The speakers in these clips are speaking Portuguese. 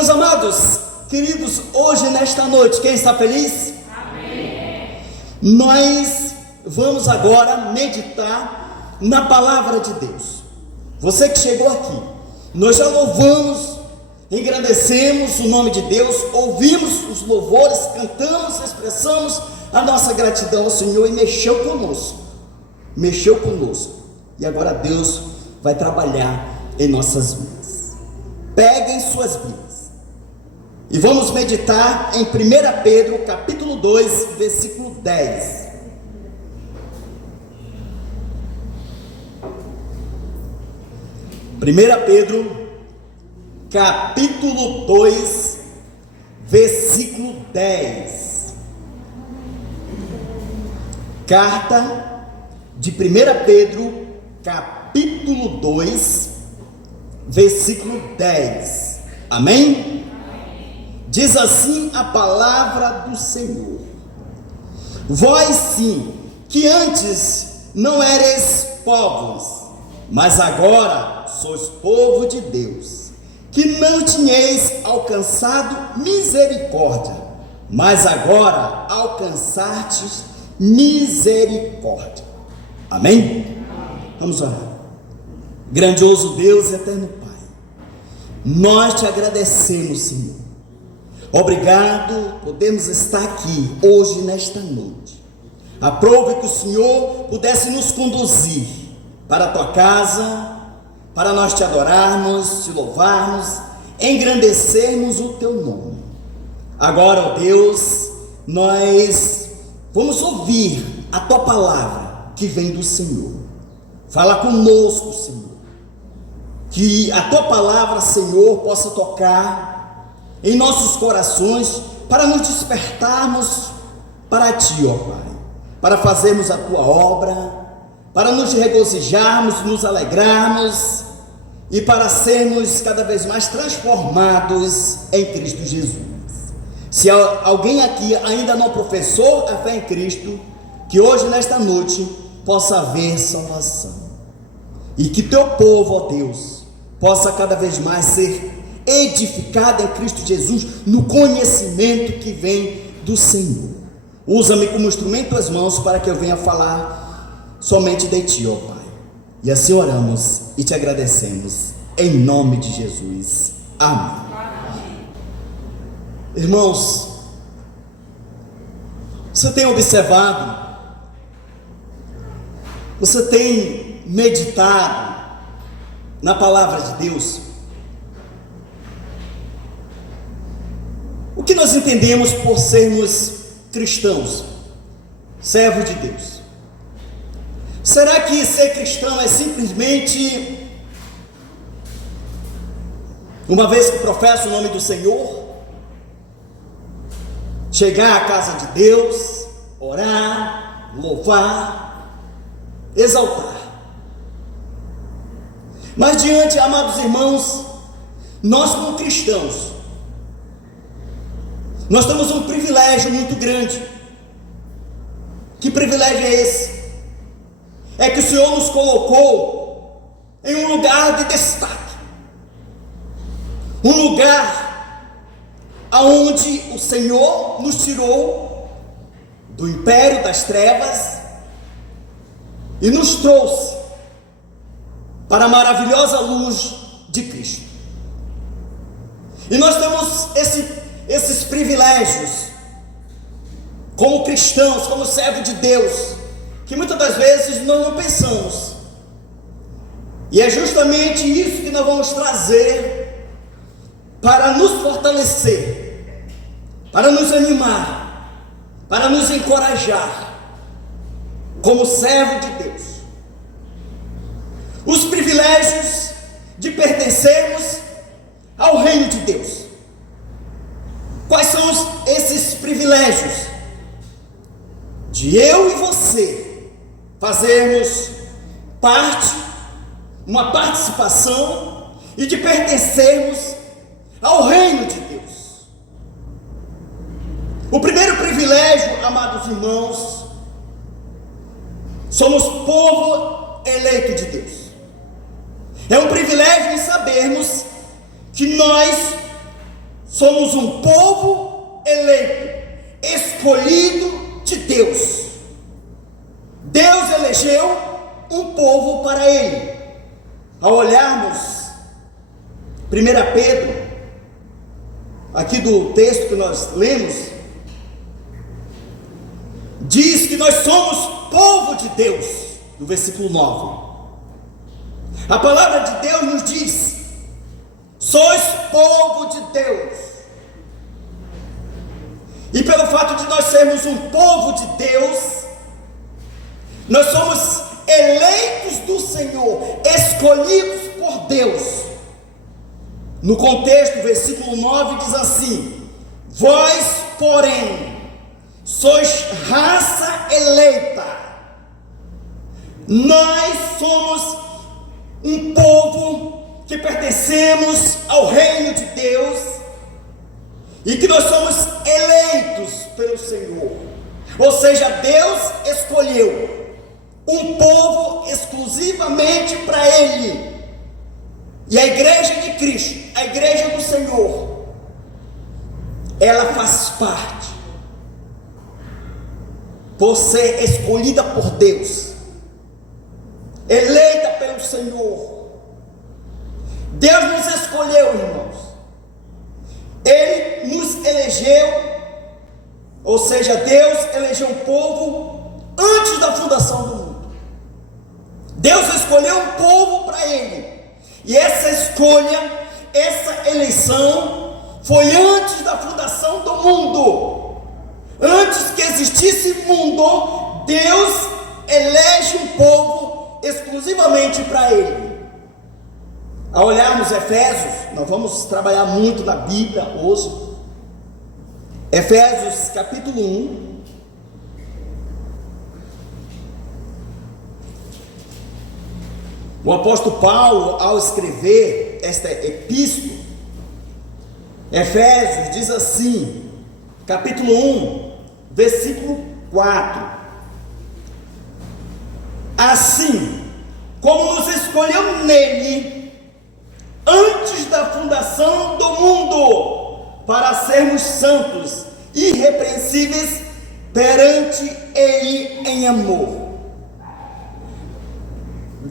Meus amados, queridos, hoje nesta noite, quem está feliz? Amém. Nós vamos agora meditar na palavra de Deus. Você que chegou aqui, nós já louvamos, engrandecemos o nome de Deus, ouvimos os louvores, cantamos, expressamos a nossa gratidão ao Senhor e mexeu conosco. E agora Deus vai trabalhar em nossas vidas. Peguem suas Bíblias e vamos meditar em 1 Pedro capítulo 2, versículo 10. Pedro capítulo 2, versículo 10. Carta de 1 Pedro capítulo 2, versículo 10. Amém? Diz assim a palavra do Senhor: vós sim, que antes não eres povos, mas agora sois povo de Deus, que não tinhais alcançado misericórdia, mas agora alcançastes misericórdia. Amém? Vamos orar. Grandioso Deus e eterno Pai, nós te agradecemos, Senhor. Obrigado, podemos estar aqui hoje, nesta noite. Aprove que o Senhor pudesse nos conduzir para a tua casa, para nós te adorarmos, te louvarmos, engrandecermos o teu nome. Agora, ó Deus, nós vamos ouvir a tua palavra que vem do Senhor. Fala conosco, Senhor, que a tua palavra, Senhor, possa tocar em nossos corações, para nos despertarmos para ti, ó Pai, para fazermos a tua obra, para nos regozijarmos, nos alegrarmos e para sermos cada vez mais transformados em Cristo Jesus. Se alguém aqui ainda não professou a fé em Cristo, que hoje nesta noite possa haver salvação e que teu povo, ó Deus, possa cada vez mais ser edificado em Cristo Jesus, no conhecimento que vem do Senhor. Usa-me como instrumento das mãos para que eu venha falar somente de ti, ó Pai. E assim oramos e te agradecemos em nome de Jesus. Amém. Irmãos, você tem observado, você tem meditado na palavra de Deus? O que nós entendemos por sermos cristãos, servos de Deus? Será que ser cristão é simplesmente, uma vez que professa o nome do Senhor, chegar à casa de Deus, orar, louvar, exaltar? Mas diante, amados irmãos, nós como cristãos, nós temos um privilégio muito grande. Que privilégio é esse? É que o Senhor nos colocou em um lugar de destaque, um lugar aonde o Senhor nos tirou do império das trevas e nos trouxe para a maravilhosa luz de Cristo. E nós temos esses privilégios como cristãos, como servo de Deus, que muitas das vezes nós não pensamos. E é justamente isso que nós vamos trazer para nos fortalecer, para nos animar, para nos encorajar como servo de Deus. Os privilégios de pertencermos ao reino de Deus. Quais são esses privilégios? De eu e você fazermos parte, uma participação e de pertencermos ao reino de Deus. O primeiro privilégio, amados irmãos, somos povo eleito de Deus. É um privilégio em sabermos que nós somos um povo eleito, escolhido de Deus. Deus elegeu um povo para Ele. Ao olharmos 1 Pedro, aqui do texto que nós lemos, diz que nós somos povo de Deus, no versículo 9. A palavra de Deus nos diz: sois povo de Deus. E pelo fato de nós sermos um povo de Deus, nós somos eleitos do Senhor, escolhidos por Deus. No contexto, versículo 9 diz assim: vós, porém, sois raça eleita. Nós somos um povo que pertencemos ao reino de Deus e que nós somos eleitos pelo Senhor. Ou seja, Deus escolheu um povo exclusivamente para Ele. E a igreja de Cristo, a igreja do Senhor, ela faz parte, por ser escolhida por Deus, eleita pelo Senhor. Deus nos escolheu, irmãos. Ele nos elegeu, ou seja, Deus elegeu um povo antes da fundação do mundo. Deus escolheu um povo para Ele. E essa escolha, essa eleição, foi antes da fundação do mundo. Antes que existisse mundo, Deus elege um povo exclusivamente para Ele. Ao olharmos Efésios, nós vamos trabalhar muito na Bíblia hoje. Efésios capítulo 1. O apóstolo Paulo, ao escrever esta epístola, Efésios, diz assim, capítulo 1, versículo 4: assim como nos escolheu nele, antes da fundação do mundo, para sermos santos, irrepreensíveis perante Ele em amor.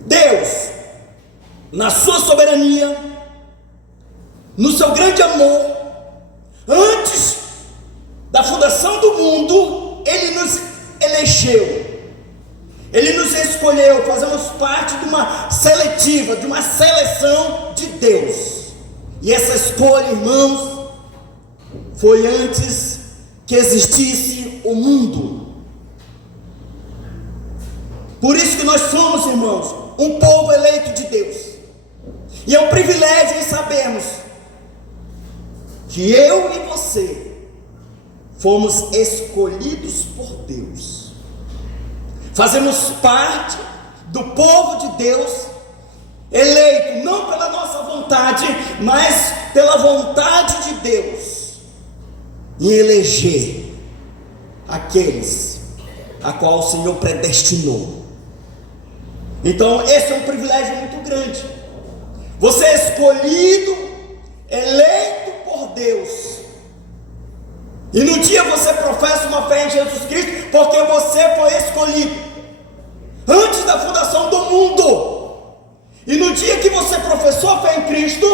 Deus, na sua soberania, no seu grande amor, antes da fundação do mundo, Ele nos elegeu, Ele nos escolheu. Fazemos parte de uma seletiva, de uma seleção de Deus. E essa escolha, irmãos, foi antes que existisse o mundo. Por isso que nós somos, irmãos, um povo eleito de Deus. E é um privilégio em sabermos que eu e você fomos escolhidos por Deus. Fazemos parte do povo de Deus, eleito não pela nossa vontade, mas pela vontade de Deus, em eleger aqueles a qual o Senhor predestinou. Então esse é um privilégio muito grande. Você é escolhido, eleito por Deus. E no dia você professa uma fé em Jesus Cristo, porque você foi escolhido antes da fundação do mundo. E no dia que você professou a fé em Cristo,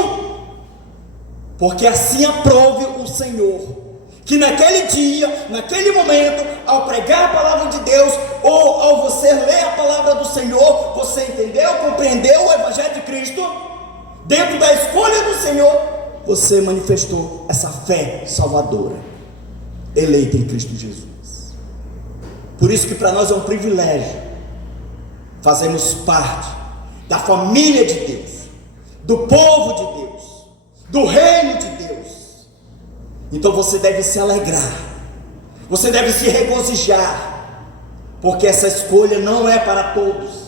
porque assim aprove o Senhor, que naquele dia, naquele momento, ao pregar a palavra de Deus, ou ao você ler a palavra do Senhor, você entendeu, compreendeu o Evangelho de Cristo, dentro da escolha do Senhor, você manifestou essa fé salvadora, eleita em Cristo Jesus. Por isso que para nós é um privilégio fazermos parte da família de Deus, do povo de Deus, do reino de Deus. Então você deve se alegrar, você deve se regozijar, porque essa escolha não é para todos.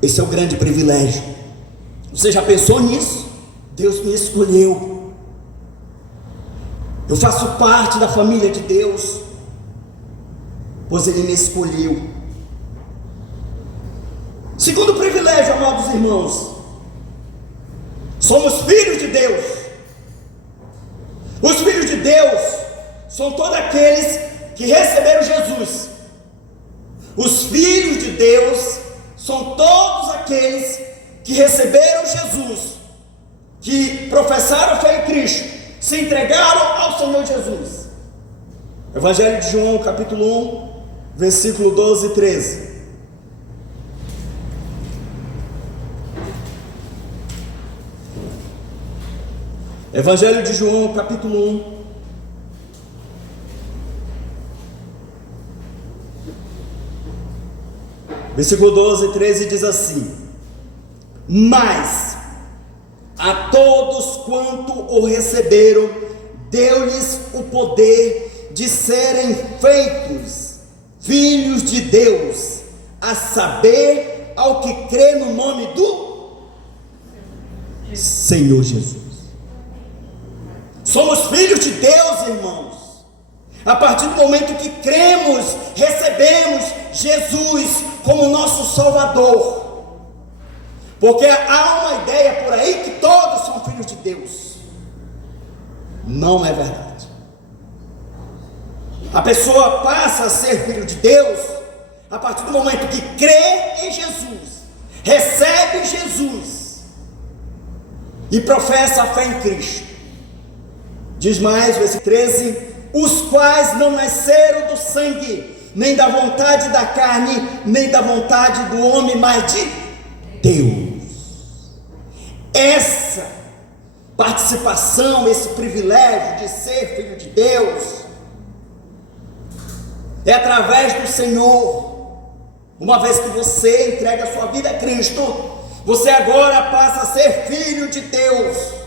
Esse é o grande privilégio. Você já pensou nisso? Deus me escolheu, eu faço parte da família de Deus, pois Ele me escolheu. Segundo privilégio, amados irmãos, Somos filhos de Deus. Os filhos de Deus são todos aqueles que receberam Jesus. Os filhos de Deus são todos aqueles que receberam Jesus, que professaram a fé em Cristo, se entregaram ao Senhor Jesus. Evangelho de João, capítulo 1, versículo 12 e 13. Evangelho de João, capítulo 1, versículo 12 e 13 diz assim: mas a todos quanto o receberam, deu-lhes o poder de serem feitos filhos de Deus, a saber, ao que crê no nome do Senhor Jesus. Somos filhos de Deus, irmãos, a partir do momento que cremos, recebemos Jesus como nosso Salvador. Porque há uma ideia por aí que todos são filhos de Deus. Não é verdade. A pessoa passa a ser filho de Deus a partir do momento que crê em Jesus, recebe Jesus e professa a fé em Cristo. Diz mais, versículo 13: os quais não nasceram do sangue, nem da vontade da carne, nem da vontade do homem, mas de Deus. Essa participação, esse privilégio de ser filho de Deus, é através do Senhor. Uma vez que você entrega a sua vida a Cristo, você agora passa a ser filho de Deus.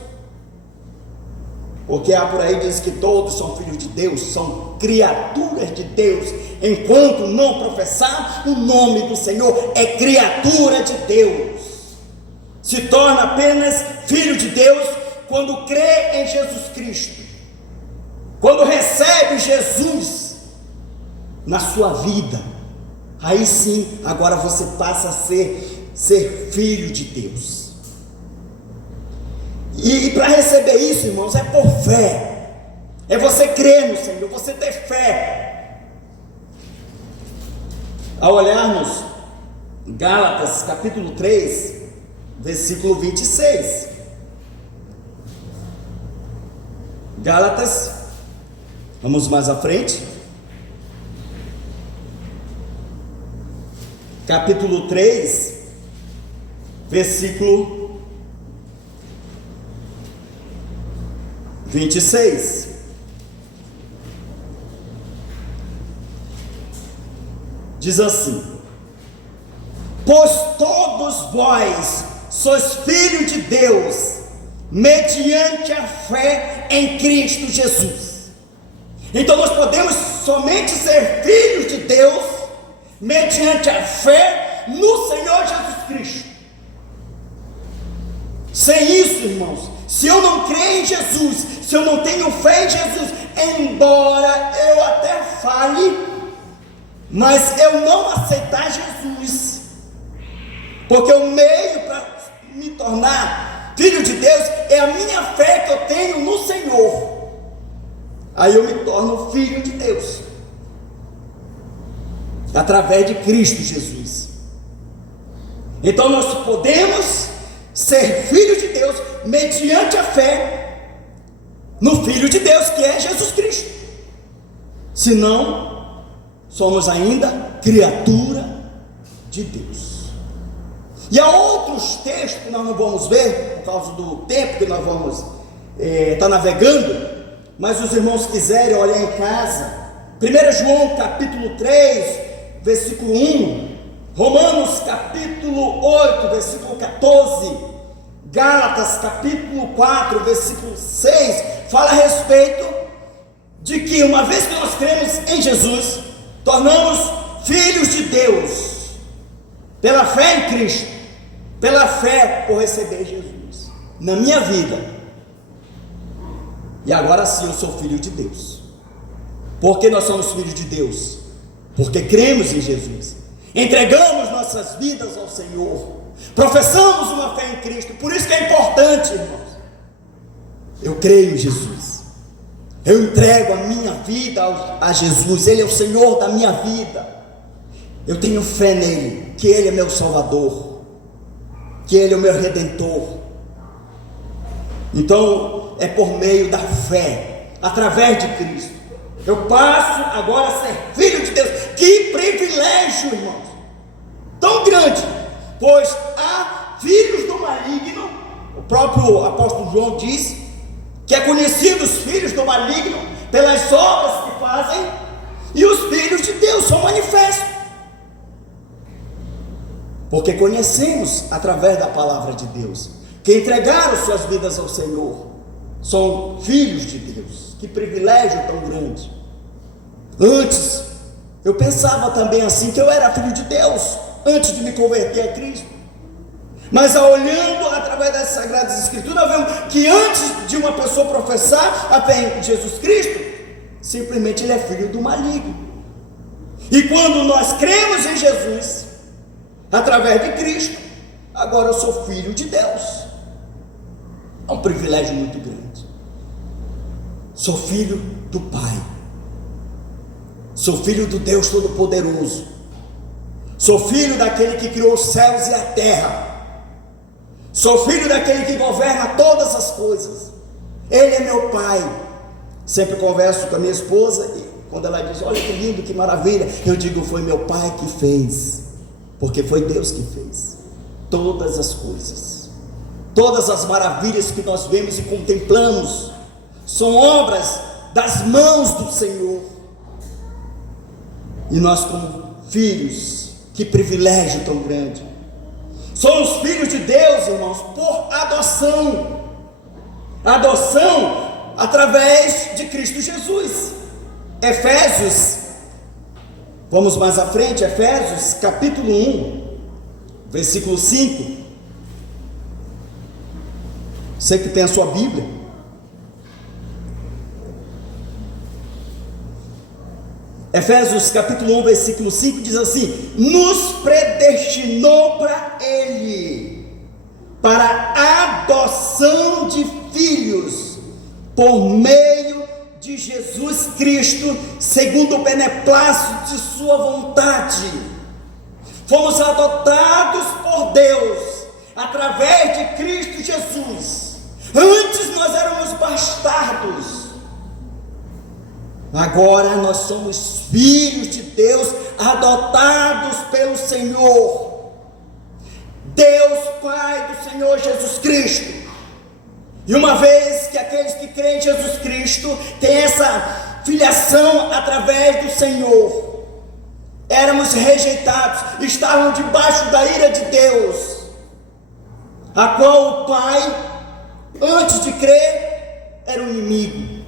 Porque há por aí diz que todos são filhos de Deus, são criaturas de Deus, enquanto não professar o nome do Senhor, é criatura de Deus. Se torna apenas filho de Deus quando crê em Jesus Cristo, quando recebe Jesus na sua vida. Aí sim, agora você passa a ser filho de Deus. E para receber isso, irmãos, é por fé. É você crer no Senhor, você ter fé. Ao olharmos Gálatas capítulo 3, versículo 26. Gálatas, vamos mais à frente. Capítulo 3, versículo 26. Diz assim: pois todos vós sois filhos de Deus, mediante a fé em Cristo Jesus. Então nós podemos somente ser filhos de Deus mediante a fé no Senhor Jesus Cristo. Sem isso, irmãos, se eu não creio em Jesus, se eu não tenho fé em Jesus, embora eu até fale, mas eu não aceitar Jesus, porque o meio para me tornar filho de Deus é a minha fé que eu tenho no Senhor. Aí eu me torno filho de Deus, através de Cristo Jesus. Então nós podemos ser filhos de Deus mediante a fé no Filho de Deus, que é Jesus Cristo. Senão, somos ainda criatura de Deus. E há outros textos que nós não vamos ver, por causa do tempo que nós vamos estar navegando, mas os irmãos quiserem olhar em casa, 1 João capítulo 3, versículo 1, Romanos capítulo 8, versículo 14, Gálatas capítulo 4, versículo 6, fala a respeito de que uma vez que nós cremos em Jesus, tornamos filhos de Deus, pela fé em Cristo, pela fé por receber Jesus na minha vida. E agora sim eu sou filho de Deus. Por que nós somos filhos de Deus? Porque cremos em Jesus, entregamos nossas vidas ao Senhor, professamos uma fé em Cristo. Por isso que é importante, irmãos. Eu creio em Jesus, eu entrego a minha vida a Jesus, Ele é o Senhor da minha vida. Eu tenho fé nele, que Ele é meu Salvador, que Ele é o meu Redentor. Então é por meio da fé, através de Cristo, eu passo agora a ser filho de Deus. Que privilégio, irmãos, tão grande, pois há filhos do maligno. O próprio apóstolo João diz que é conhecido os filhos do maligno pelas obras que fazem, e os filhos de Deus são manifestos, porque conhecemos através da palavra de Deus, que entregaram suas vidas ao Senhor, são filhos de Deus. Que privilégio tão grande. Antes, eu pensava também assim, que eu era filho de Deus, antes de me converter a Cristo. Mas olhando através das Sagradas Escrituras, vemos que antes de uma pessoa professar a fé em Jesus Cristo, simplesmente ele é filho do maligno. E quando nós cremos em Jesus, através de Cristo, agora eu sou filho de Deus. É um privilégio muito grande. Sou filho do Pai, sou filho do Deus Todo-Poderoso, sou filho daquele que criou os céus e a terra, sou filho daquele que governa todas as coisas. Ele é meu Pai. Sempre converso com a minha esposa e quando ela diz, olha que lindo, que maravilha, eu digo, foi meu Pai que fez, porque foi Deus que fez todas as coisas. Todas as maravilhas que nós vemos e contemplamos são obras das mãos do Senhor. E nós, como filhos, que privilégio tão grande. Somos filhos de Deus, irmãos, por adoção. Adoção através de Cristo Jesus. Efésios, vamos mais à frente, Efésios capítulo 1, versículo 5. Você que tem a sua Bíblia, Efésios capítulo 1, versículo 5 diz assim: nos predestinou para Ele, para a adoção de filhos, por meio de Jesus Cristo, segundo o beneplácito de sua vontade. Fomos adotados por Deus, através de Cristo Jesus. Antes nós éramos bastardos, agora nós somos filhos de Deus, adotados pelo Senhor, Deus Pai do Senhor Jesus Cristo. E uma vez que aqueles que creem em Jesus Cristo têm essa filiação através do Senhor, éramos rejeitados, estávamos debaixo da ira de Deus, a qual o Pai, antes de crer, era um inimigo,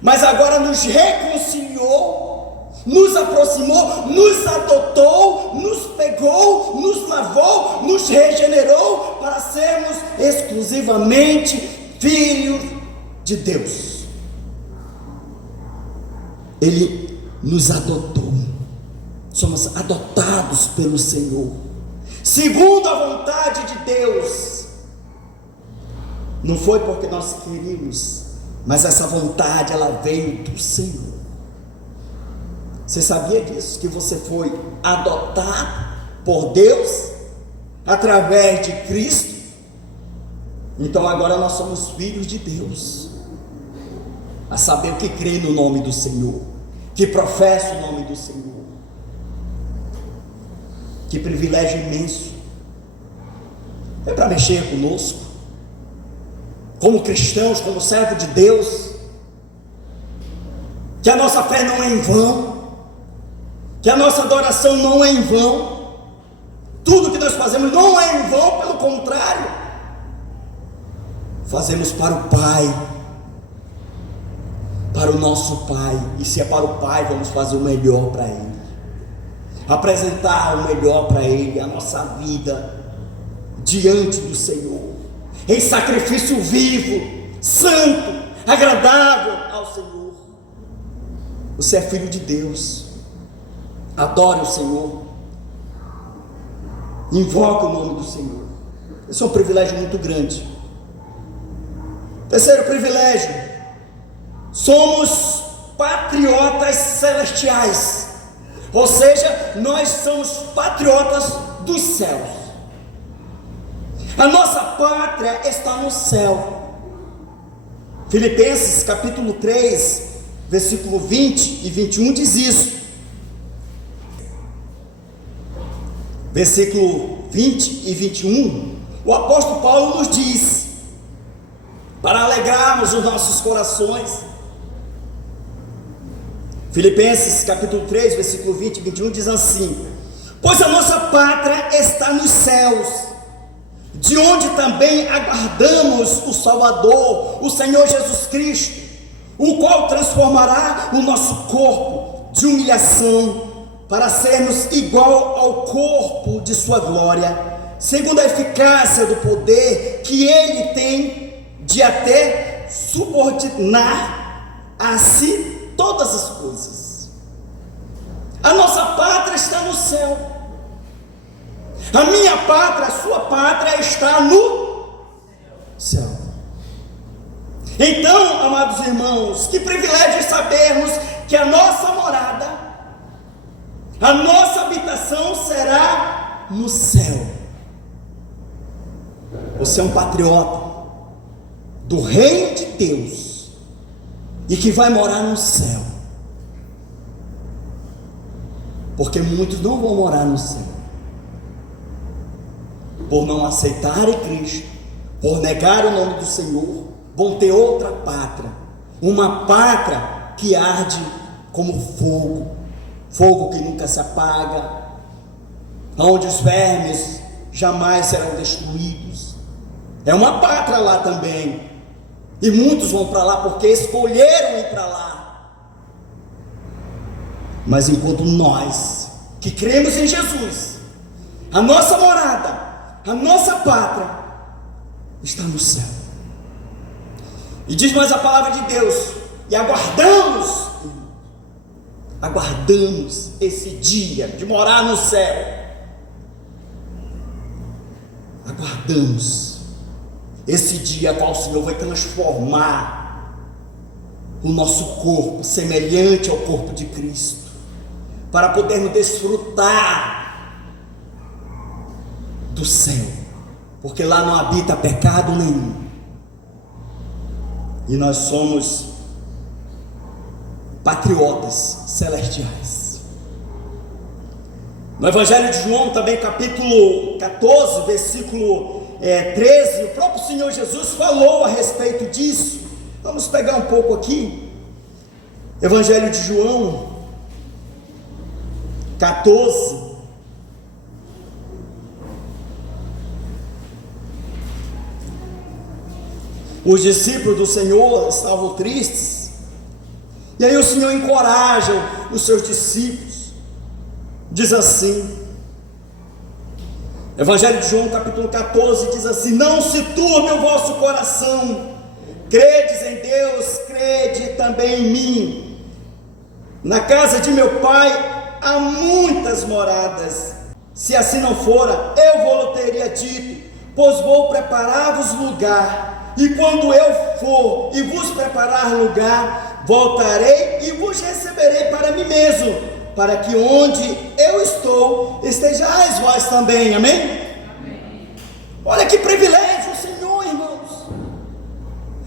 mas agora nos reconciliou, nos aproximou, nos adotou, nos pegou, nos lavou, nos regenerou para sermos exclusivamente filhos de Deus. Ele nos adotou, somos adotados pelo Senhor, segundo a vontade de Deus. Não foi porque nós queríamos, mas essa vontade ela veio do Senhor. Você sabia disso? Que você foi adotado por Deus através de Cristo? Então agora nós somos filhos de Deus, a saber, que crê no nome do Senhor, que professa o nome do Senhor. Que privilégio imenso é para mexer conosco, como cristãos, como servo de Deus, que a nossa fé não é em vão, que a nossa adoração não é em vão, tudo que nós fazemos não é em vão, pelo contrário, fazemos para o Pai, para o nosso Pai. E se é para o Pai, vamos fazer o melhor para Ele, apresentar o melhor para Ele, a nossa vida diante do Senhor, em sacrifício vivo, santo, agradável ao Senhor. Você é filho de Deus, adore o Senhor. invoca o nome do Senhor. Esse é um privilégio muito grande. Terceiro privilégio: somos patriotas celestiais, ou seja, nós somos patriotas dos céus. A nossa pátria está no céu. Filipenses capítulo 3, versículo 20 e 21 diz isso. Versículo 20 e 21, o apóstolo Paulo nos diz, para alegrarmos os nossos corações. Filipenses capítulo 3, versículo 20 e 21 diz assim: pois a nossa pátria está nos céus, de onde também aguardamos o Salvador, o Senhor Jesus Cristo, o qual transformará o nosso corpo de humilhação para sermos igual ao corpo de sua glória, segundo a eficácia do poder que ele tem de até subordinar a si todas as coisas. A nossa pátria está no céu. A minha pátria, a sua pátria está no céu. Então, amados irmãos, que privilégio sabermos que a nossa morada, a nossa habitação será no céu. Você é um patriota do reino de Deus e que vai morar no céu, porque muitos não vão morar no céu por não aceitarem Cristo, por negar o nome do Senhor. Vão ter outra pátria, uma pátria que arde como fogo, fogo que nunca se apaga, onde os vermes jamais serão destruídos. É uma pátria lá também, e muitos vão para lá porque escolheram ir para lá. Mas enquanto nós que cremos em Jesus, a nossa morada, a nossa pátria está no céu. E diz mais a palavra de Deus: e aguardamos esse dia de morar no céu. Aguardamos esse dia qual o Senhor vai transformar o nosso corpo semelhante ao corpo de Cristo, para podermos desfrutar do céu, porque lá não habita pecado nenhum, e nós somos patriotas celestiais. No Evangelho de João, também capítulo 14, versículo 13, o próprio Senhor Jesus falou a respeito disso. Vamos pegar um pouco aqui, Evangelho de João 14, os discípulos do Senhor estavam tristes, e aí o Senhor encoraja os seus discípulos, diz assim, Evangelho de João capítulo 14, diz assim: não se turbe o vosso coração, credes em Deus, crede também em mim. Na casa de meu Pai há muitas moradas, se assim não fora, eu vou-lhe teria dito, pois vou preparar-vos lugar, e quando eu for e vos preparar lugar, voltarei e vos receberei para mim mesmo, para que onde eu estou, estejais vós também. Amém? Amém. Olha que privilégio, Senhor, irmãos,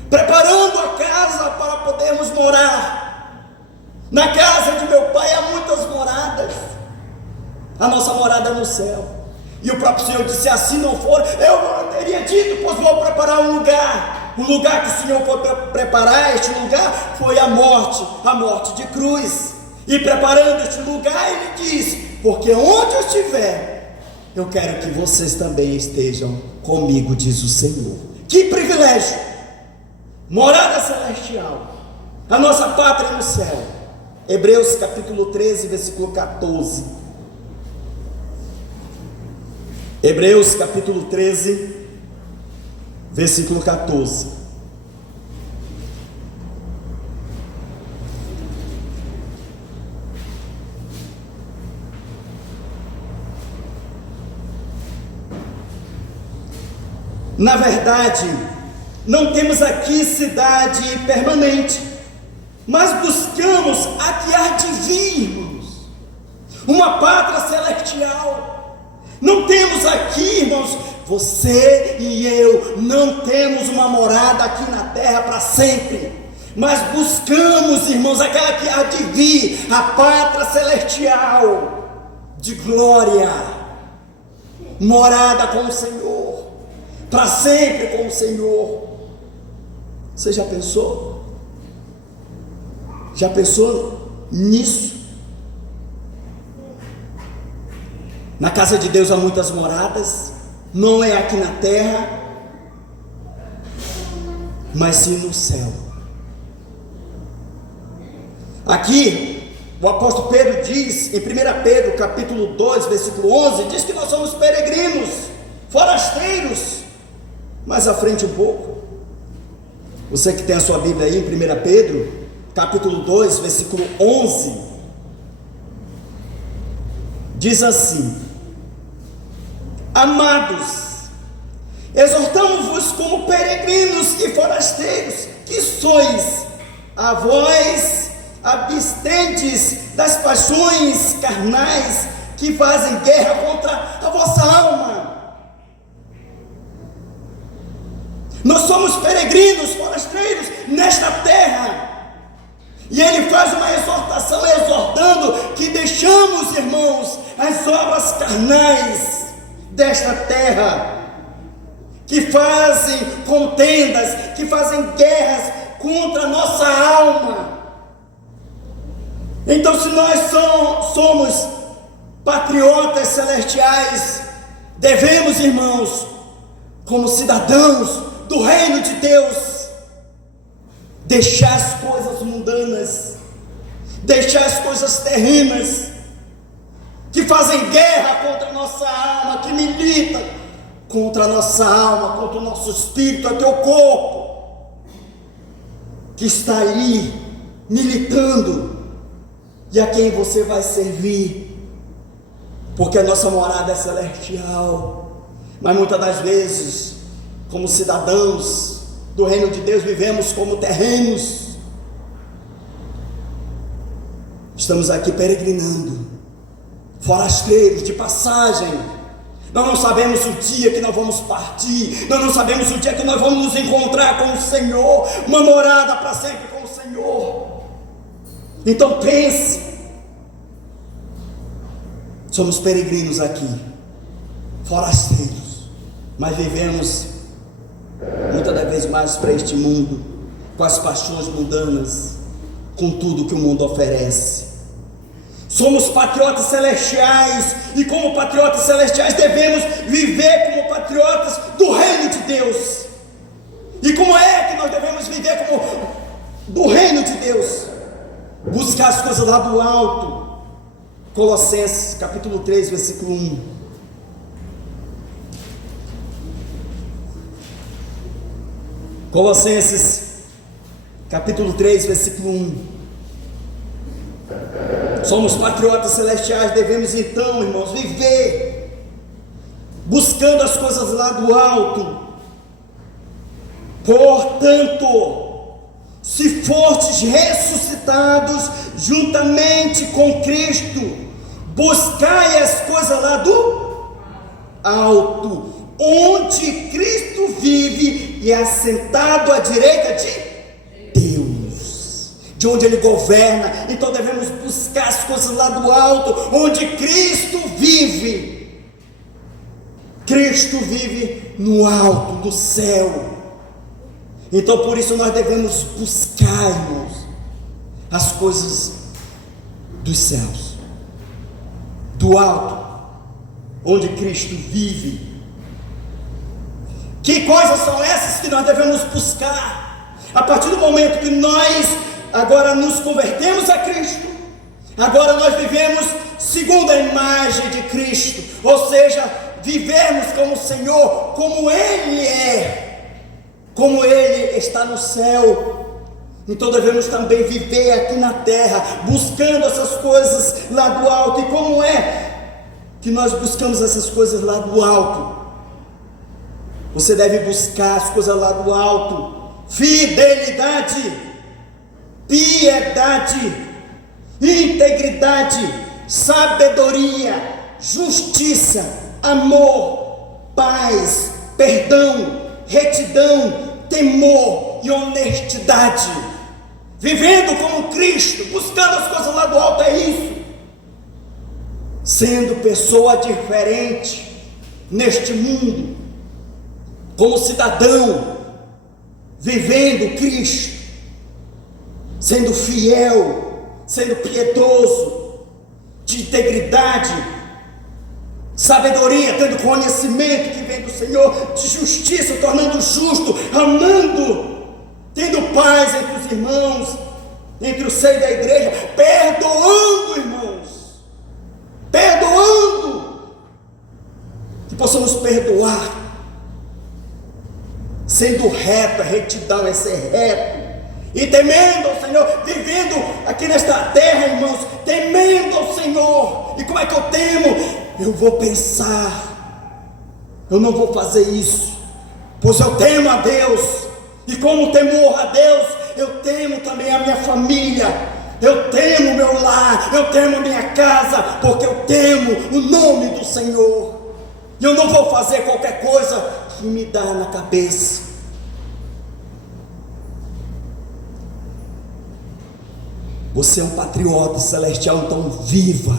preparando a casa para podermos morar. Na casa de meu Pai há muitas moradas. A nossa morada é no céu. E o próprio Senhor disse: assim não for, eu teria dito, pois vou preparar um lugar. O lugar que o Senhor foi preparar, este lugar foi a morte de cruz. E preparando este lugar, Ele diz: porque onde eu estiver, eu quero que vocês também estejam comigo, diz o Senhor. Que privilégio! Morada celestial, a nossa pátria no céu. Hebreus capítulo 13, versículo 14. Hebreus capítulo 13, versículo 14. Na verdade, não temos aqui cidade permanente, mas buscamos a que há de vir, irmãos, uma pátria celestial. Não temos aqui, irmãos, você e eu não temos uma morada aqui na terra para sempre, mas buscamos, irmãos, aquela que há de vir, a pátria celestial de glória, morada com o Senhor, para sempre com o Senhor. Você já pensou? Já pensou nisso? Na casa de Deus há muitas moradas, não é aqui na terra, mas sim no céu. Aqui, o apóstolo Pedro diz, em 1 Pedro, capítulo 2, versículo 11, diz que nós somos peregrinos, forasteiros. Mais à frente um pouco, você que tem a sua Bíblia aí, em 1 Pedro, capítulo 2, versículo 11, diz assim: amados, exortamos-vos como peregrinos e forasteiros que sois, a vós abstentes das paixões carnais que fazem guerra contra a vossa alma. Nós somos peregrinos, forasteiros nesta terra, e ele faz uma exortação, exortando que deixamos, irmãos, as obras carnais desta terra, que fazem contendas, que fazem guerras contra a nossa alma. Então, se nós somos patriotas celestiais, devemos, irmãos, como cidadãos do reino de Deus, deixar as coisas mundanas, deixar as coisas terrenas, que fazem guerra contra a nossa alma, que militam contra a nossa alma, contra o nosso espírito, até o corpo, que está aí militando, e a quem você vai servir, porque a nossa morada é celestial. Mas muitas das vezes, como cidadãos do reino de Deus, vivemos como terrenos, estamos aqui peregrinando, forasteiros de passagem. Nós não sabemos o dia que nós vamos partir, nós não sabemos o dia que nós vamos nos encontrar com o Senhor, uma morada para sempre com o Senhor. Então pense, somos peregrinos aqui, forasteiros, mas vivemos muitas das vezes mais para este mundo, com as paixões mundanas, com tudo que o mundo oferece. Somos patriotas celestiais, e como patriotas celestiais devemos viver como patriotas do reino de Deus. E como é que nós devemos viver como do reino de Deus? Buscar as coisas lá do alto. Colossenses capítulo 3, versículo 1. Colossenses capítulo 3, versículo 1. Somos patriotas celestiais, devemos então, irmãos, viver buscando as coisas lá do alto. Portanto, se fostes ressuscitados juntamente com Cristo, buscai as coisas lá do alto, onde Cristo vive e é assentado à direita de Deus, de onde Ele governa. Então devemos buscar as coisas lá do alto, onde Cristo vive. Cristo vive no alto, no céu. Então por isso nós devemos buscar, irmãos, as coisas dos céus, do alto, onde Cristo vive. Que coisas são essas que nós devemos buscar? A partir do momento que nós agora nos convertemos a Cristo, agora nós vivemos segundo a imagem de Cristo, ou seja, vivemos como o Senhor, como Ele é, como Ele está no céu. Então devemos também viver aqui na terra, buscando essas coisas lá do alto. E como é que nós buscamos essas coisas lá do alto? Você deve buscar as coisas lá do alto: fidelidade, piedade, integridade, sabedoria, justiça, amor, paz, perdão, retidão, temor e honestidade. Vivendo como Cristo, buscando as coisas lá do alto, é isso. Sendo pessoa diferente neste mundo, como cidadão, vivendo Cristo, sendo fiel, sendo piedoso, de integridade, sabedoria, tendo conhecimento que vem do Senhor, de justiça, tornando justo, amando, tendo paz entre os irmãos, entre o seio da igreja, perdoando, irmãos, perdoando, que possamos perdoar, sendo reto, a retidão é ser reto, e temendo ao Senhor, vivendo aqui nesta terra, irmãos, temendo ao Senhor. E como é que eu temo? Eu vou pensar, eu não vou fazer isso, pois eu temo a Deus, e como temor a Deus, eu temo também a minha família, eu temo o meu lar, eu temo a minha casa, porque eu temo o nome do Senhor, e eu não vou fazer qualquer coisa que me dá na cabeça. Você é um patriota celestial, então viva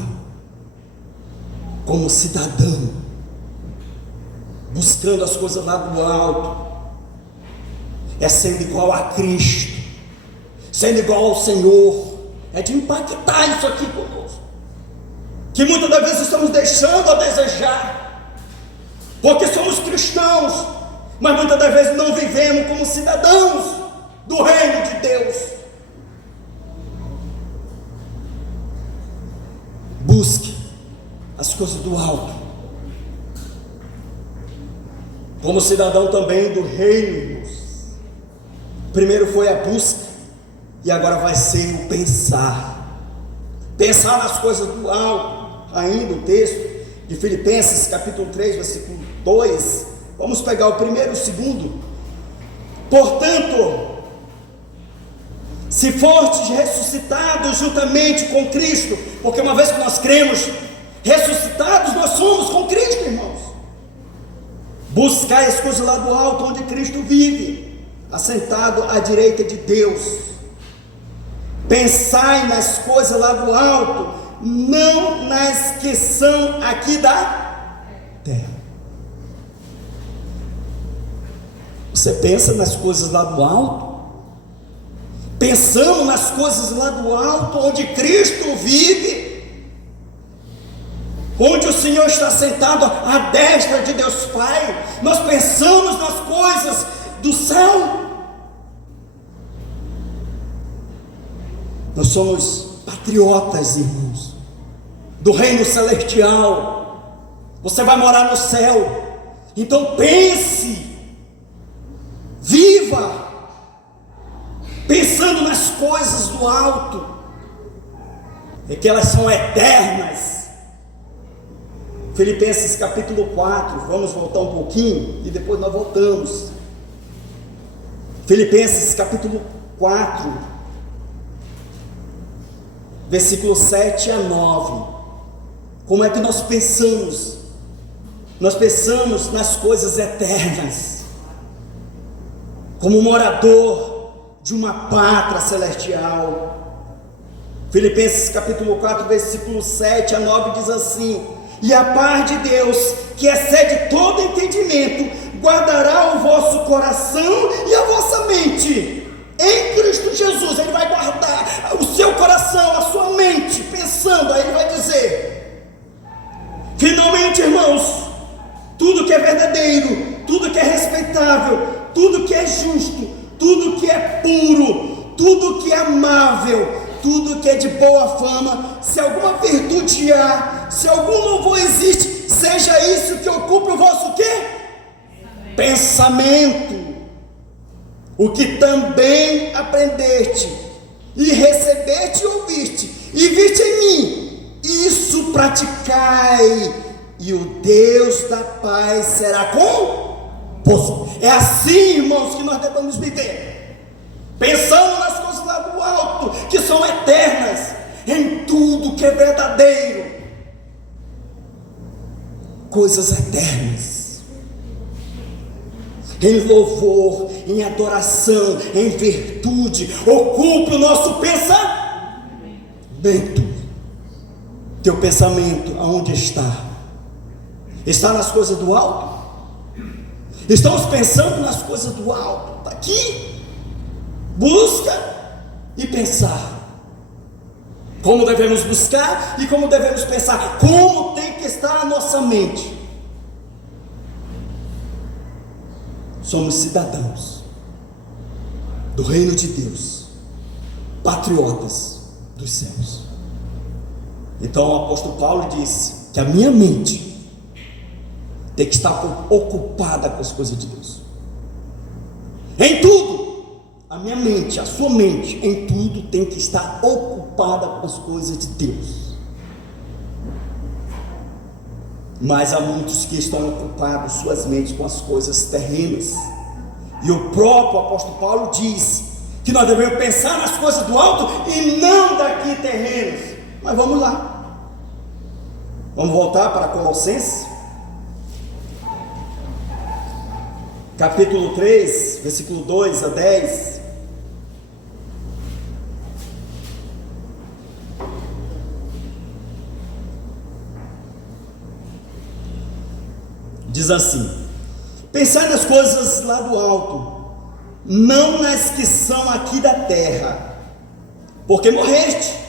como cidadão, buscando as coisas lá do alto, é sendo igual a Cristo, sendo igual ao Senhor. É de impactar isso aqui conosco, que muitas das vezes estamos deixando a desejar, porque somos cristãos, mas muitas das vezes não vivemos como cidadãos do reino de Deus. Busque as coisas do alto, como cidadão também do reino, irmãos. Primeiro foi a busca, e agora vai ser o pensar. Pensar nas coisas do alto. Ainda o texto de Filipenses capítulo 3, versículo 2. Vamos pegar o primeiro e o segundo. Portanto, se fostes ressuscitados juntamente com Cristo, porque uma vez que nós cremos, ressuscitados nós somos com Cristo, irmãos. Buscai as coisas lá do alto, onde Cristo vive, assentado à direita de Deus. Pensai nas coisas lá do alto, não nas que são aqui da terra. Você pensa nas coisas lá do alto? Pensamos nas coisas lá do alto, onde Cristo vive, onde o Senhor está sentado à destra de Deus Pai. Nós pensamos nas coisas do céu. Nós somos patriotas, irmãos, do reino celestial. Você vai morar no céu, então pense, viva pensando nas coisas do alto, é que elas são eternas. Filipenses capítulo 4, vamos voltar um pouquinho e depois nós voltamos. Filipenses capítulo 4, versículo 7 a 9. Como é que nós pensamos? Nós pensamos nas coisas eternas, como morador de uma pátria celestial. Filipenses capítulo 4, versículo 7 a 9 diz assim: e a paz de Deus, que excede todo entendimento, guardará o vosso coração e a vossa mente em Cristo Jesus. Ele vai guardar o seu coração, a sua mente, pensando. Aí ele vai dizer: finalmente, irmãos, tudo que é verdadeiro, tudo que é respeitável, tudo que é justo, tudo que é puro, tudo que é amável, tudo que é de boa fama, se alguma virtude há, se algum louvor existe, seja isso que ocupe o vosso quê? Pensamento. O que também aprendeste, e recebeste e ouviste, e viste em mim, isso praticai, e o Deus da paz será É assim, irmãos, que nós devemos viver, pensando nas coisas lá do alto, que são eternas, em tudo que é verdadeiro, coisas eternas, em louvor, em adoração, em virtude, ocupe o nosso pensamento. Teu pensamento aonde está? Está nas coisas do alto? Estamos pensando nas coisas do alto? Está aqui. Busca e pensar. Como devemos buscar e como devemos pensar. Como tem que estar a nossa mente. Somos cidadãos do reino de Deus, patriotas dos céus. Então o apóstolo Paulo disse que a minha mente tem que estar ocupada com as coisas de Deus. Em tudo, a minha mente, a sua mente, em tudo tem que estar ocupada com as coisas de Deus. Mas há muitos que estão ocupados suas mentes com as coisas terrenas. E o próprio apóstolo Paulo diz que nós devemos pensar nas coisas do alto e não daqui terrenas. Mas vamos lá. Vamos voltar para Colossenses, capítulo 3, versículo 2 a 10. Diz assim: pensai nas coisas lá do alto, não nas que são aqui da terra, porque morreste,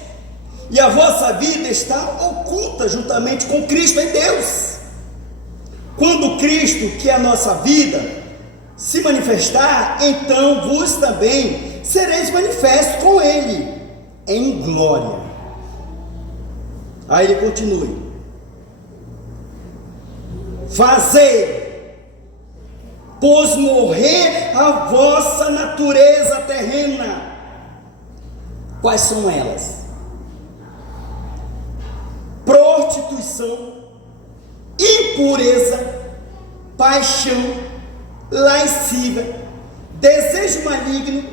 e a vossa vida está oculta juntamente com Cristo em Deus. Quando Cristo, que é a nossa vida, se manifestar, então vos também sereis manifestos com Ele em glória. Aí ele continua: fazei, pois morrer a vossa natureza terrena. Quais são elas? Prostituição, impureza, paixão, lascívia, desejo maligno,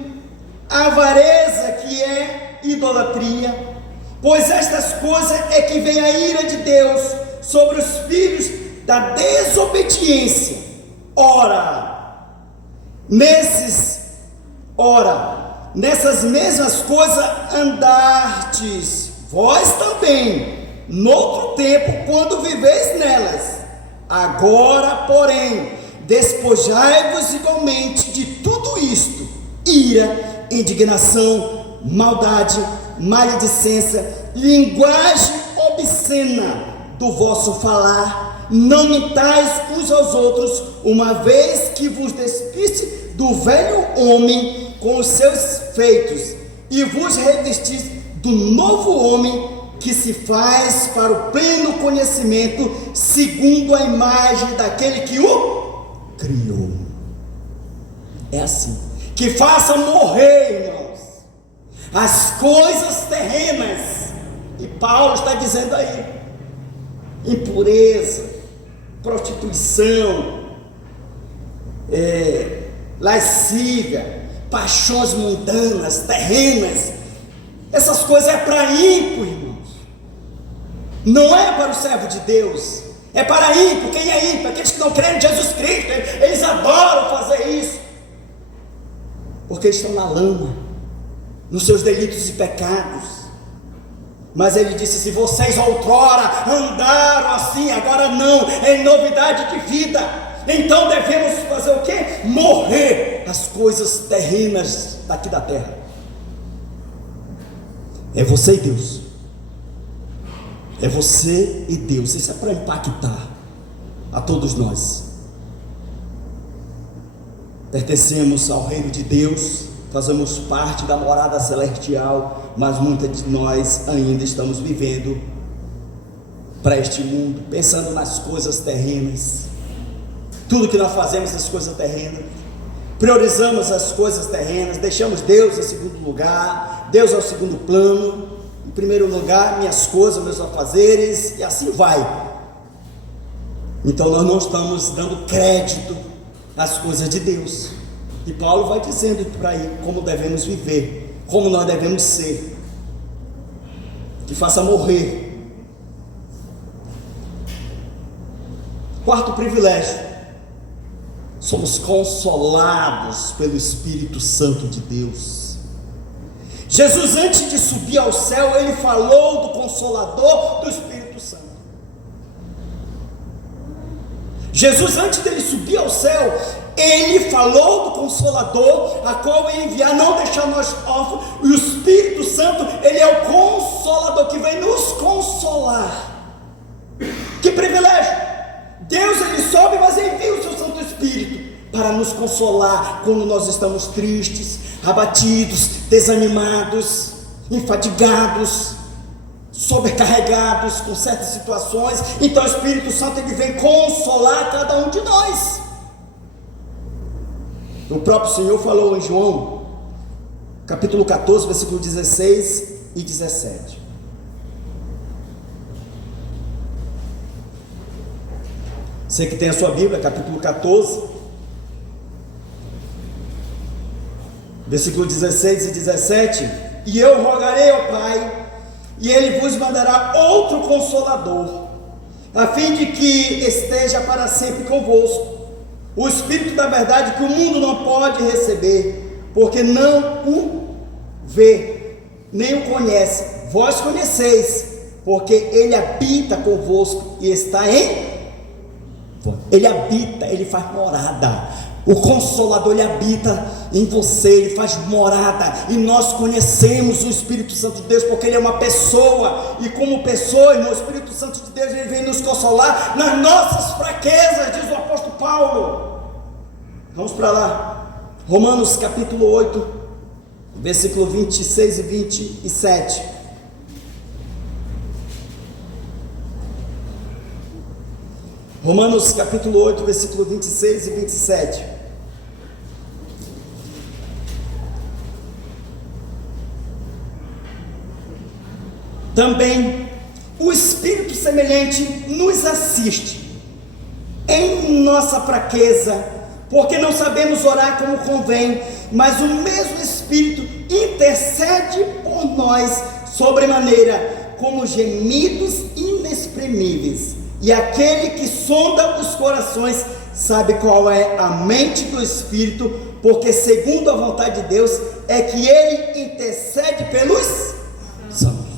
avareza, que é idolatria, pois estas coisas é que vem a ira de Deus sobre os filhos da desobediência. Nessas mesmas coisas andastes vós também noutro tempo, quando viveis nelas. Agora, porém, despojai-vos igualmente de tudo isto: ira, indignação, maldade, maledicência, linguagem obscena do vosso falar. Não mentais uns aos outros, uma vez que vos despiste do velho homem com os seus feitos, e vos revestis do novo homem, que se faz para o pleno conhecimento, segundo a imagem daquele que o criou. É assim, que faça morrer, irmãos, as coisas terrenas. E Paulo está dizendo aí: impureza, prostituição, lascívia, paixões mundanas, terrenas. Essas coisas é para ímpio, irmão. Não é para o servo de Deus, é para ímpio. Quem é ímpio? Aqueles que não creem em Jesus Cristo. Eles adoram fazer isso, porque estão na lama, nos seus delitos e pecados. Mas ele disse: se vocês outrora andaram assim, agora não, em novidade de vida, então devemos fazer o quê? Morrer as coisas terrenas daqui da terra. É você e Deus. É você e Deus. Isso é para impactar a todos nós. Pertencemos ao reino de Deus, fazemos parte da morada celestial, mas muitas de nós ainda estamos vivendo para este mundo, pensando nas coisas terrenas. Tudo que nós fazemos, as coisas terrenas, priorizamos as coisas terrenas, deixamos Deus em segundo lugar, Deus ao segundo plano. Em primeiro lugar, minhas coisas, meus afazeres, e assim vai. Então nós não estamos dando crédito as coisas de Deus. E Paulo vai dizendo para aí como devemos viver, como nós devemos ser, que faça morrer. Quarto privilégio: somos consolados pelo Espírito Santo de Deus. Jesus, antes de subir ao céu, ele falou do Consolador, do Espírito Santo. Jesus, antes dele subir ao céu, ele falou do Consolador, a qual ia enviar, não deixar nós órfãos. E o Espírito Santo, ele é o Consolador que vem nos consolar. Que privilégio! Deus, ele sobe, mas envia o seu Santo Espírito para nos consolar quando nós estamos tristes, abatidos, desanimados, enfadigados, sobrecarregados com certas situações. Então o Espírito Santo, ele vem consolar cada um de nós. O próprio Senhor falou em João capítulo 14, versículo 16 e 17. Você que tem a sua Bíblia, capítulo 14, versículo 16 e 17: e eu rogarei ao Pai, e Ele vos mandará outro Consolador, a fim de que esteja para sempre convosco, o Espírito da verdade, que o mundo não pode receber, porque não o vê, nem o conhece. Vós conheceis, porque Ele habita convosco e está em... Ele habita, Ele faz morada. O Consolador, Ele habita em você, Ele faz morada. E nós conhecemos o Espírito Santo de Deus, porque Ele é uma pessoa. E como pessoa, irmão, o Espírito Santo de Deus, Ele vem nos consolar nas nossas fraquezas, diz o apóstolo Paulo. Vamos para lá. Romanos capítulo 8, versículo 26 e 27. Romanos capítulo 8, versículo 26 e 27. Também o Espírito semelhante nos assiste em nossa fraqueza, porque não sabemos orar como convém, mas o mesmo Espírito intercede por nós sobremaneira, como gemidos inexprimíveis. E aquele que sonda os corações sabe qual é a mente do Espírito, porque segundo a vontade de Deus é que Ele intercede pelos santos.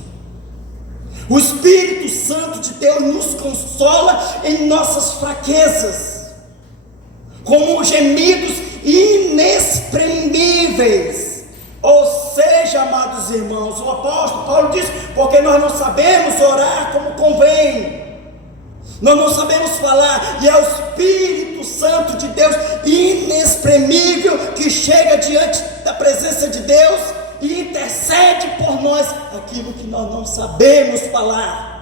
O Espírito Santo de Deus nos consola em nossas fraquezas, como gemidos inexprimíveis. Ou seja, amados irmãos, o apóstolo Paulo diz: porque nós não sabemos orar como convém, nós não sabemos falar, e é o Espírito Santo de Deus inexprimível que chega diante da presença de Deus e intercede por nós aquilo que nós não sabemos falar.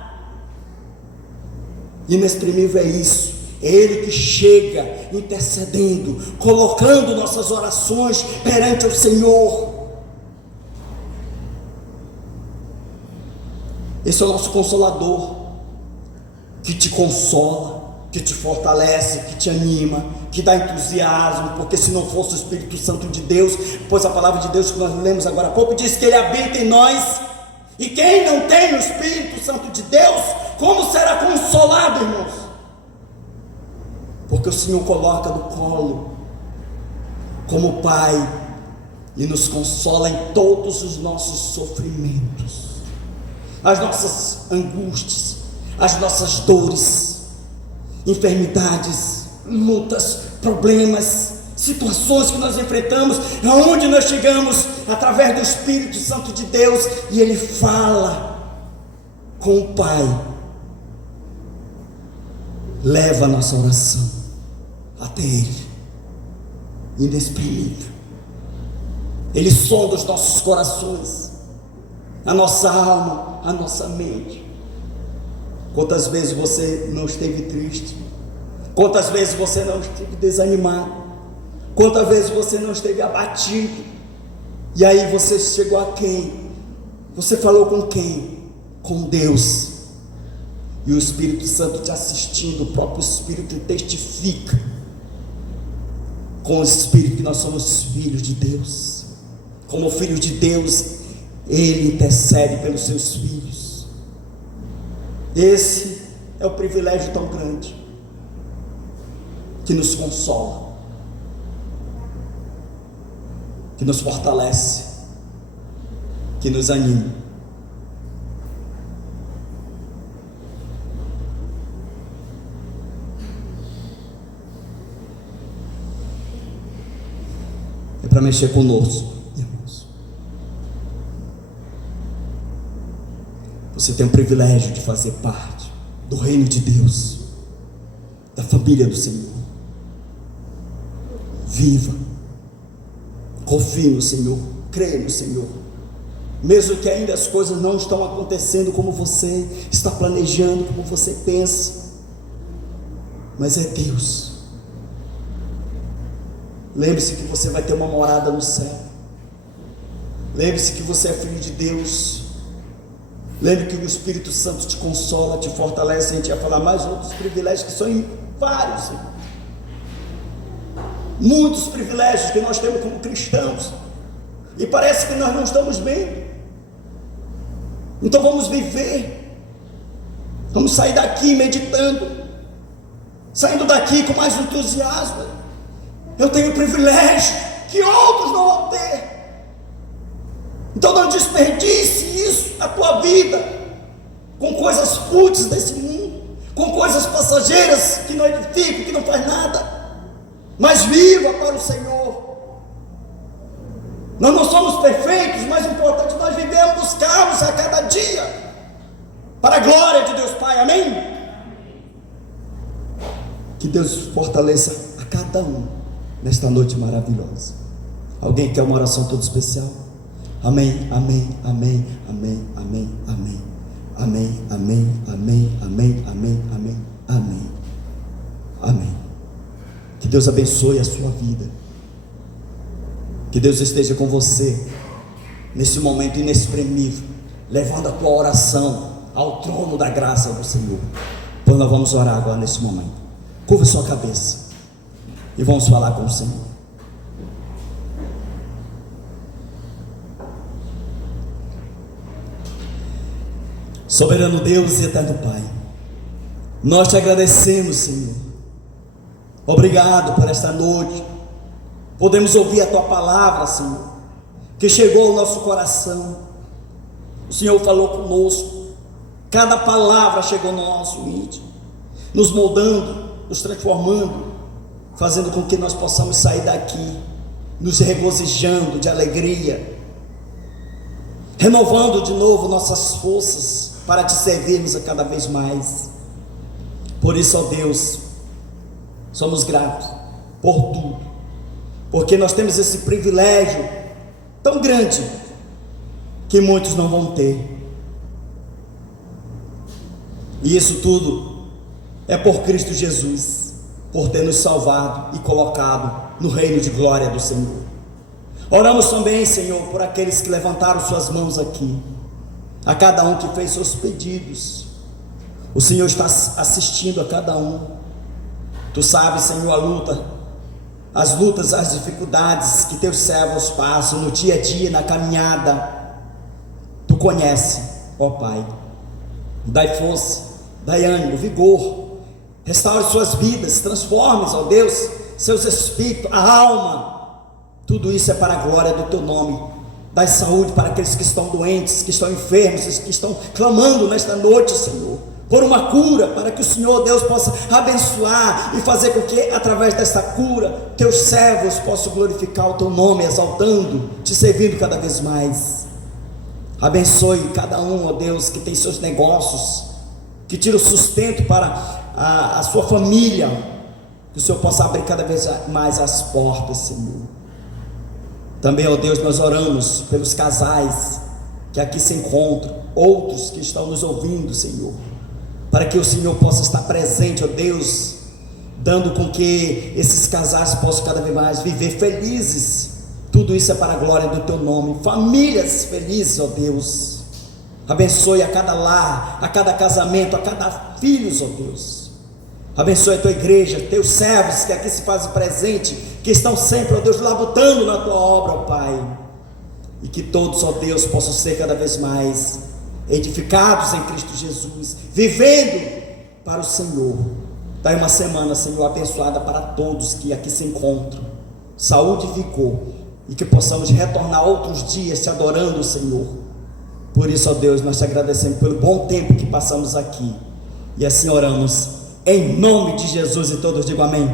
Inexprimível é isso, é Ele que chega intercedendo, colocando nossas orações perante o Senhor. Esse é o nosso Consolador, que te consola, que te fortalece, que te anima, que dá entusiasmo, porque se não fosse o Espírito Santo de Deus, pois a palavra de Deus que nós lemos agora há pouco diz que Ele habita em nós, e quem não tem o Espírito Santo de Deus, como será consolado, irmãos? Porque o Senhor coloca no colo, como Pai, e nos consola em todos os nossos sofrimentos, as nossas angústias, as nossas dores, enfermidades, lutas, problemas, situações que nós enfrentamos, aonde nós chegamos, através do Espírito Santo de Deus, e Ele fala com o Pai, leva a nossa oração até Ele, inexprimida. Ele sonda os nossos corações, a nossa alma, a nossa mente. Quantas vezes você não esteve triste? Quantas vezes você não esteve desanimado? Quantas vezes você não esteve abatido? E aí você chegou a quem? Você falou com quem? Com Deus. E o Espírito Santo te assistindo, o próprio Espírito testifica com o Espírito, que nós somos filhos de Deus. Como filhos de Deus, Ele intercede pelos seus filhos. Esse é o privilégio tão grande, que nos consola, que nos fortalece, que nos anima. É para mexer conosco, irmãos. Você tem o privilégio de fazer parte do reino de Deus, da família do Senhor. Viva, confie no Senhor, creia no Senhor, mesmo que ainda as coisas não estão acontecendo como você está planejando, como você pensa, mas é Deus. Lembre-se que você vai ter uma morada no céu. Lembre-se que você é filho de Deus. Lembre que o Espírito Santo te consola, te fortalece. A gente ia falar mais outros privilégios que são vários, muitos privilégios que nós temos como cristãos, e parece que nós não estamos bem. Então vamos viver, vamos sair daqui meditando, saindo daqui com mais entusiasmo. Eu tenho privilégio que outros não vão ter. Então não desperdice isso na tua vida com coisas fúteis desse mundo, com coisas passageiras que não edificam, que não faz nada. Mas viva para o Senhor. Nós não somos perfeitos, mas o importante é nós vivemos, buscarmos a cada dia para a glória de Deus Pai, amém? Que Deus fortaleça a cada um nesta noite maravilhosa. Alguém quer uma oração toda especial? Amém, amém, amém, amém, amém, amém, amém, amém, amém, amém, amém, amém, amém, amém. Que Deus abençoe a sua vida, que Deus esteja com você nesse momento inexprimível, levando a tua oração ao trono da graça do Senhor. Então nós vamos orar agora nesse momento. Curva sua cabeça e vamos falar com o Senhor. Soberano Deus e eterno Pai, nós te agradecemos, Senhor. Obrigado por esta noite. Podemos ouvir a tua palavra, Senhor, que chegou ao nosso coração. O Senhor falou conosco. Cada palavra chegou no nosso íntimo, nos moldando, nos transformando, fazendo com que nós possamos sair daqui nos regozijando de alegria, renovando de novo nossas forças para te servirmos a cada vez mais. Por isso, ó Deus, somos gratos por tudo, porque nós temos esse privilégio tão grande que muitos não vão ter. E isso tudo é por Cristo Jesus, por ter nos salvado e colocado no reino de glória do Senhor. Oramos também, Senhor, por aqueles que levantaram suas mãos aqui, a cada um que fez seus pedidos. O Senhor está assistindo a cada um. Tu sabes, Senhor, as lutas, as dificuldades que teus servos passam no dia a dia, na caminhada. Tu conhece, ó Pai. Dai força, dai ânimo, vigor, restaure suas vidas, transforme, ó Deus, seus espíritos, a alma. Tudo isso é para a glória do teu nome. Dai saúde para aqueles que estão doentes, que estão enfermos, que estão clamando nesta noite, Senhor, por uma cura, para que o Senhor Deus possa abençoar e fazer com que através dessa cura teus servos possam glorificar o teu nome, exaltando, te servindo cada vez mais. Abençoe cada um, ó Deus, que tem seus negócios, que tira o sustento para a sua família, que o Senhor possa abrir cada vez mais as portas, Senhor. Também, ó Deus, nós oramos pelos casais que aqui se encontram, outros que estão nos ouvindo, Senhor, para que o Senhor possa estar presente, ó Deus, dando com que esses casais possam cada vez mais viver felizes. Tudo isso é para a glória do teu nome. Famílias felizes, ó Deus. Abençoe a cada lar, a cada casamento, a cada filho, ó Deus. Abençoe a tua igreja, teus servos que aqui se fazem presente, que estão sempre, ó Deus, labutando na tua obra, ó Pai. E que todos, ó Deus, possam ser cada vez mais edificados em Cristo Jesus, vivendo para o Senhor. Dai uma semana, Senhor, abençoada para todos que aqui se encontram. Saúde e vigor. E que possamos retornar outros dias te adorando, o Senhor. Por isso, ó Deus, nós te agradecemos pelo bom tempo que passamos aqui. E assim oramos, em nome de Jesus, e todos digam amém.